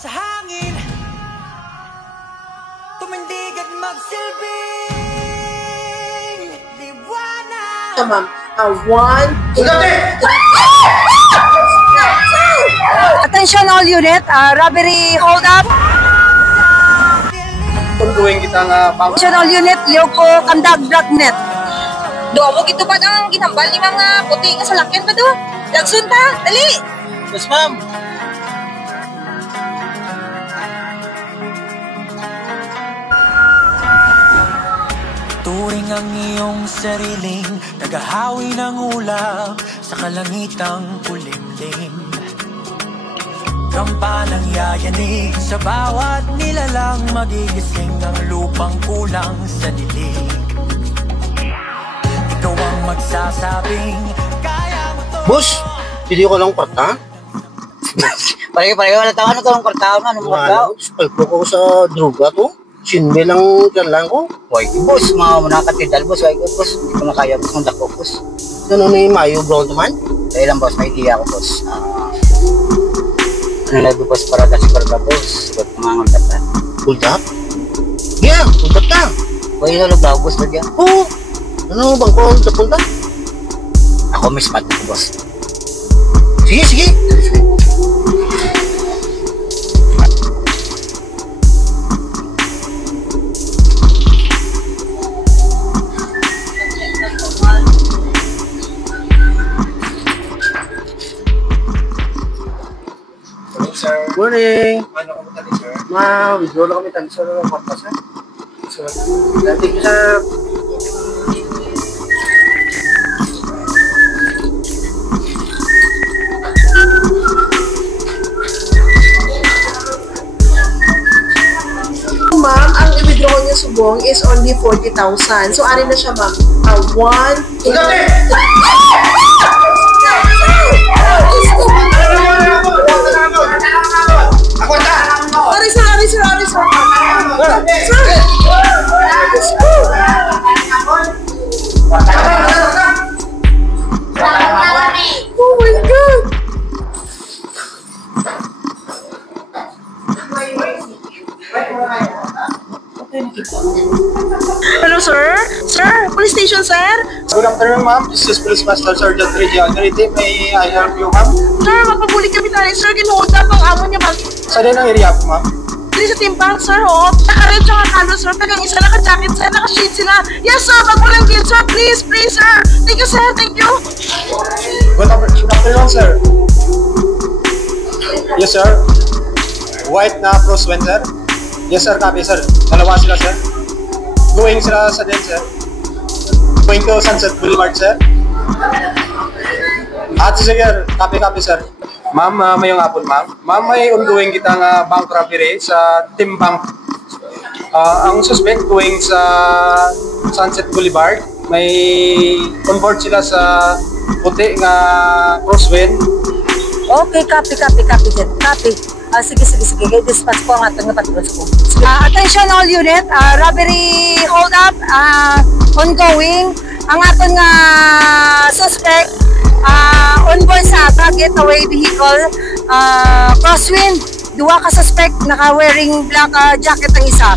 sa hangin, tumindig at magsilbing liwanag. Ma'am, one, two, Attention all unit, robbery hold up. Ongoing kita nga bang. Attention all unit, Yoko Kandag Dragnet. Do mo gito ba ang ginambal ni mga puti nga salakyan ba do? Lagsun ta, dali. Yes, ma'am. Turing ang iyong sariling tagahawi ng ulap sa kalangitang kulimlim. Kampalang yayanig sa bawat nilalang, magigising ang lupang kulang sa dilig. Ikaw ang magsasabing kaya mo to. Boss, hindi ko lang kwarta. Pareho, wala tao. Ano to ang kwartaon? Ano mo kwartaon? Palpo ko sa droga to. Sinbe lang lang ko. Huwag, boss. Mga nakatidal, boss. Huwag, boss. Hindi ko na kaya, boss. Ang dako, boss. Ano na yung Mayo Brown naman? Dahil lang, boss. May idea ako, boss. Ano lang, boss, para kasi karga, boss. Sugat kumangon ka pa. Hold up? Yeah, hold up na. Huwag yung nalog boss, ba dyan? Oo. Ano bang ko ang punta? Ako, miss mat ko, boss. Sige, sige. Sir. Morning. Ano ko tali, sir? Ma-withdraw lang kami tansya ng kwarta, sir. So, thank you, sir. Ma'am, ang i-withdraw niyo subong is only 40,000. So, ari na siya, ma'am. One, two, oh my God! Hello, sir? Sir? Police station, sir? Good afternoon, ma'am. This is Police Master Sergeant Reggie Algarite. May I help you, ma'am? Sir, magpabulik kami tayo, sir. Ginuod na ang amo niya, ma'am. Saan din ang area po, ma'am? Dili sa timpang, sir, oh. Naka-red tsaka kalo, sir. Tagang isa, naka-jacket, sir. Naka-shade sila. Yes, sir. Magwalang din, sir. Please, please, sir. Thank you, sir. Thank you. Good afternoon, sir. Yes, sir. White na crosswind, sir. Yes, sir. Copy, sir. Dalawa sila, sir. Going sila sa din, sir. Going to Sunset Boulevard, sir. At sige, copy, sir. Ma'am, mayong hapon, ma'am. Ma'am, may ongoing kita nga bank robbery sa Team Bank. Ang suspect going sa Sunset Boulevard. May on board sila sa puti nga crosswind. Okay, copy. Copy. Sige. Dispatch po ang atong patrols ko. Attention all unit, robbery hold up, ongoing. Ang aton nga suspect on board sa getaway vehicle, crosswind. Duwa ka suspect, naka-wearing black jacket ang isa.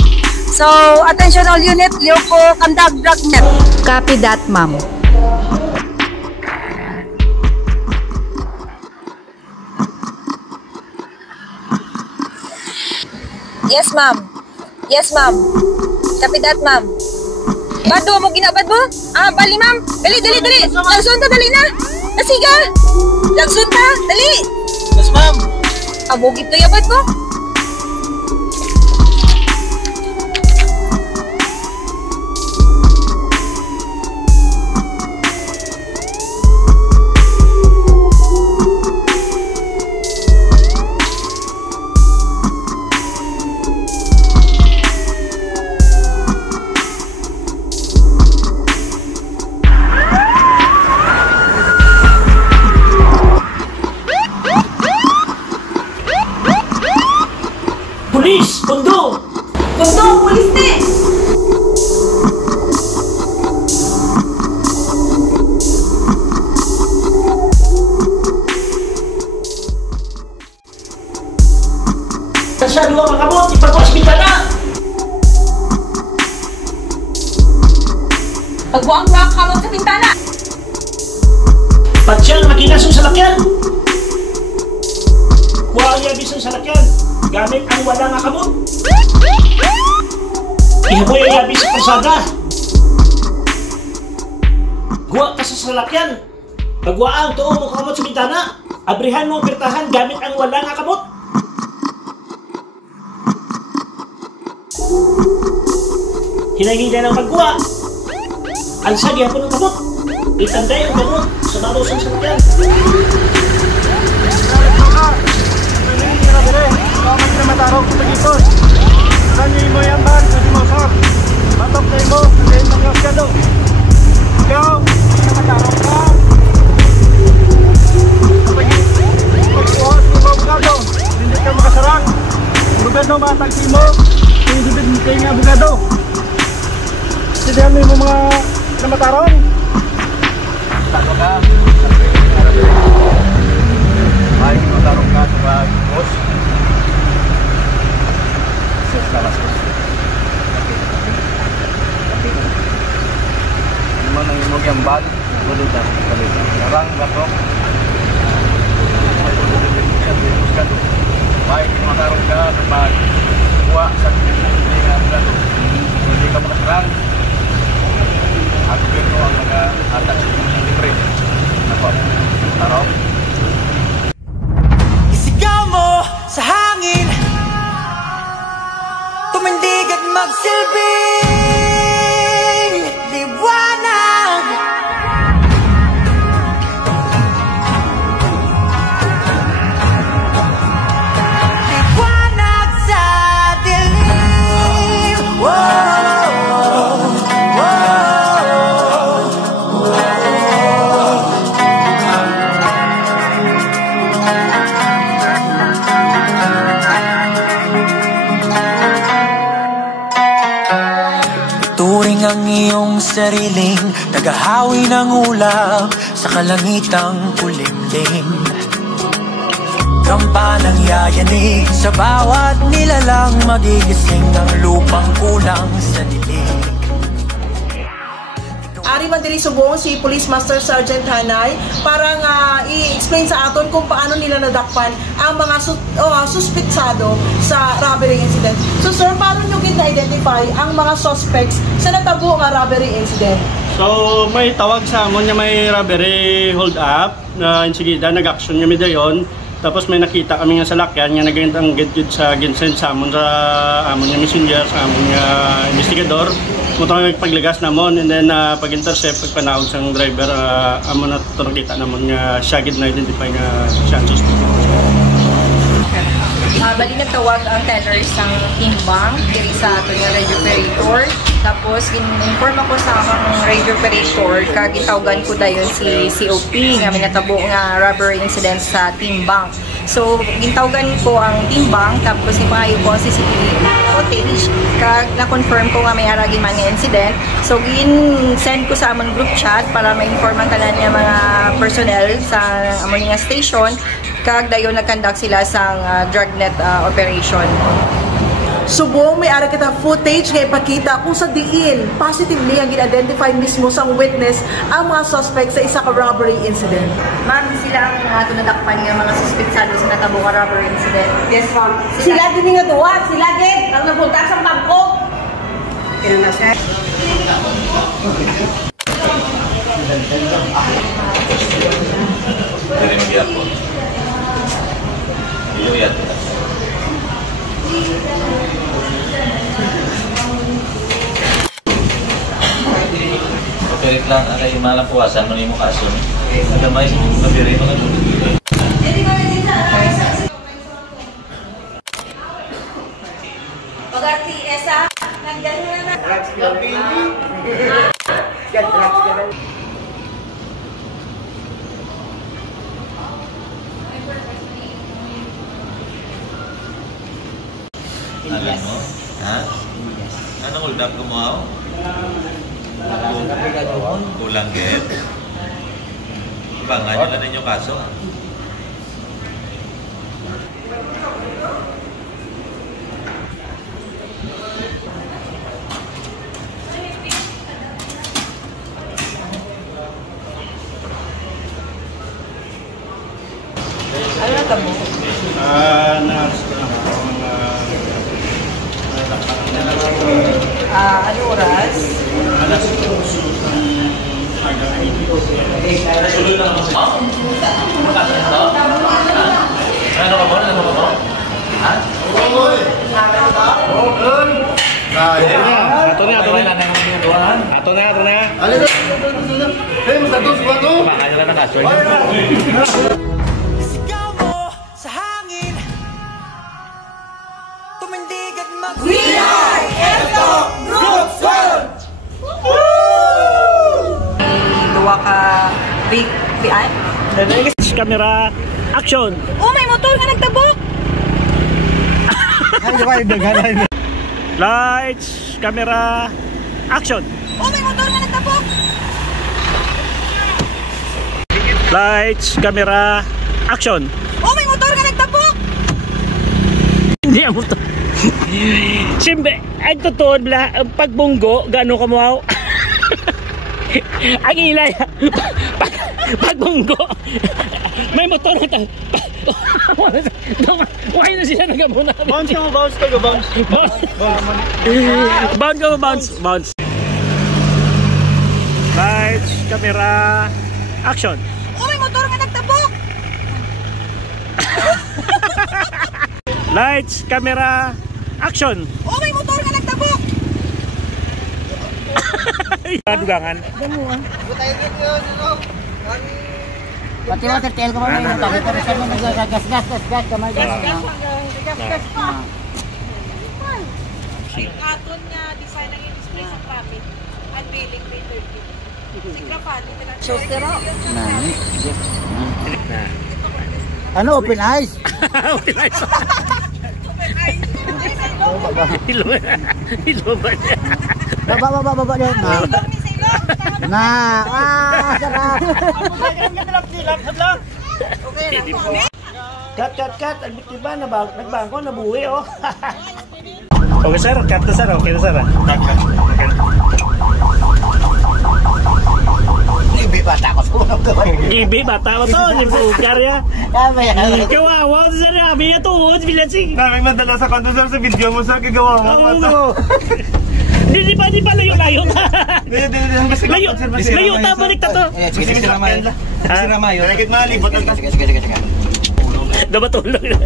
So, attention all unit, Yoko Kandag Dragnet. Copy that, ma'am. Yes, ma'am. Copy that, ma'am. Bado mo ginabad mo? Bali, ma'am. Dali. Lagsun ta, dali na. Nasiga. Lagsun ta, dali. Yes, ma'am. Abogit to yabad mo. Police! Kundo! Police na eh. Sa duwa ka kamot, ipag-hospital na! Pagbuang-buang kamot sa bintana. Patsyan, makinas yung salakyan! Kuha ang yabis ng salakyan, gamit ang wala nga kamot. Ihaboy ang yabis sa kalsada. Guwa ka sa salakyan. Pagwaang tuong mo kamot sa bintana, abrihan mo pirtahan gamit ang wala nga kamot. Hinahila ng pagguwa. Alsa gihapon ng kamot. Itanday ang kamot sa babaw sa salakyan. Abogado, matagsi mo. Yung dibid mo kayo nga abogado. Sidihan mo yung mga namataron. Tago ka. Ay, matarong ka sa mga boss. Salas ko. Hindi mo nang imog yung bag. Budod ako kalit. Narang gato. Baik, matarong ka sa bag. Kuha sa hindi nga abogado. Hindi ka makaserang. Ako dito ang nag-atak sa libre. Ako ang taraw. Isigaw mo sa hangin, tumindig at magsilbing liwanag. Liwanag sa dilim. Whoa. Turing ang iyong sariling tagahawi ng ulap sa kalangitang kulimlim. Kampanang yayanig sa bawat nilalang, magigising ang lupang kulang sa dilig. Ari man diri subong si Police Master Sergeant Hanay para nga i-explain sa aton kung paano nila nadakpan ang mga suspetsado sa robbery incident. So sir, paano nyo gina-identify ang mga suspects sa natabo nga robbery incident? So may tawag sa amon nga may robbery hold up na insigida nag-action kami dayon. Tapos may nakita kami nga salakyan nga nag-anggit sa ginsend sa amon nga messenger, sa amon nga investigador. Mutong nagpaglagas namon, and then pag-intercept, pagpanahon sa driver, amon na ito nakita namon nga siya gid na identify nga siya ang suspect. Bali nagtawag ang tellers ng timbang diri sa aton nga radio operator. Tapos inform ako sa akong radio operator kag gitawagan ko dayon si COP nga may natabo nga robbery incident sa timbang. So gitawagan ko ang timbang tapos ipahayo ko ang CCTV footage kag na-confirm ko nga may aragi man nga incident. So gin-send ko sa among group chat para ma-informan tanan niya mga personnel sa among nga station kag dayon nag-conduct sila sa dragnet operation. Subong may ara kita footage nga ipakita kung sa diin positively ang gin-identify mismo sa witness ang mga suspect sa isa ka robbery incident. Ma'am, sila ang ato nadakpan nga mga suspetsado sa natabo nga robbery incident. Yes, ma'am. Sila din nga duwa. Sila din. Ang nabultas ang bangko. Kaya na siya. Dari mag-iat po. Iyo iat. Pagkalit lang, ay malang puwasan mo na yung kaso. Nagamay sa mga pabiri mo na doon. Pag-arti, Esa, nandiyan na na. Drugs ka, Pili. Drugs ka na. Alam mo? Ha? Ano hold up ko mo? Kulang get. Ibangan nyo lang ninyo kaso. Ano oras? Alas 8 ng aga. Ano ka ba? Ano ka ba? Ha? Ato na. Baka nila na kasoy. Sigaw mo sa hangin, tumindig at mag Duwa ka big ay? Camera, action! Oh, may motor nga nagtabok! Lights, camera, action! Oh, may motor nga nagtabok! Lights, camera, action! Oh, may motor nga nagtabok! Hindi ang motor. Siyempre, ang totoo bla, ang pagbunggo, gano'n ka mo? Ang ilay, pagbunggo, may motor na tayo. Why na sila nagamuna? Bounce ka mo, bounce. Bounce. Lights, camera, action. Oh, may motor nga nagtabok! Lights, camera, action. Oh, may motor nga nagtabok! Dugangan. Pati mo tertel ko man yung tabi pero sa mga gas kamay gas. Aton nga design ng display sa traffic. Unveiling May 30. Sigrapan, So, pero, Ano open eyes? Open eyes. Hilo ba niya? Baba din. Sarap. Cut. Ang biktima, nagbangko, nabuhi, oh. Okay, sir. Cut na, sir. Okay na, sir. Gibi, bata ko to. Hindi po karya. Kawawa, sir. Sabi niya tuhod. Bilasing. Daming nadala sa kanto, sir, sa video mo, sir. Kagawa mo. Di pa layo-layo ka. Layo ta, balik ta to. Sige, Ramayo. Nakit malibot ang Sige. Dabatulog na.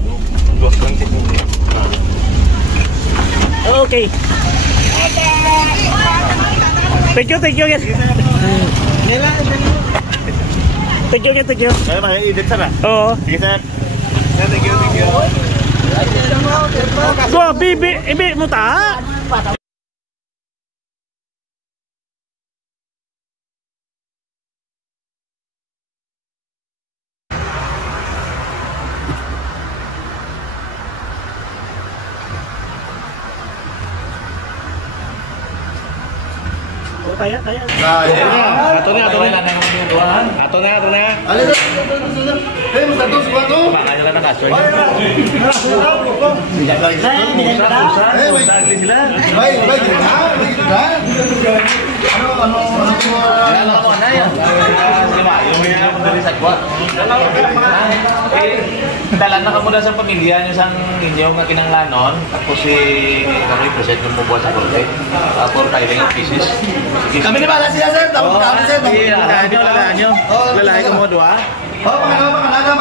Okay. Thank you. Thank you. Ay, maka-edit, sir, ah. Oo. Sige, sir. Thank you. Go, bibi mo ta. Taya. Ato na. Baka nila na kasoy. Dalan na ka muna sa pamilya niyo sang inyong kinanglanon. Tapos si represent mo buwan sa korte. For filing of pieces. Kami ni bala siya, sir. Tapos kami, sir. Lalaan nyo. Lalaki ka mo doa. Pangalaga,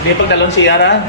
Di pagdalon si Yara.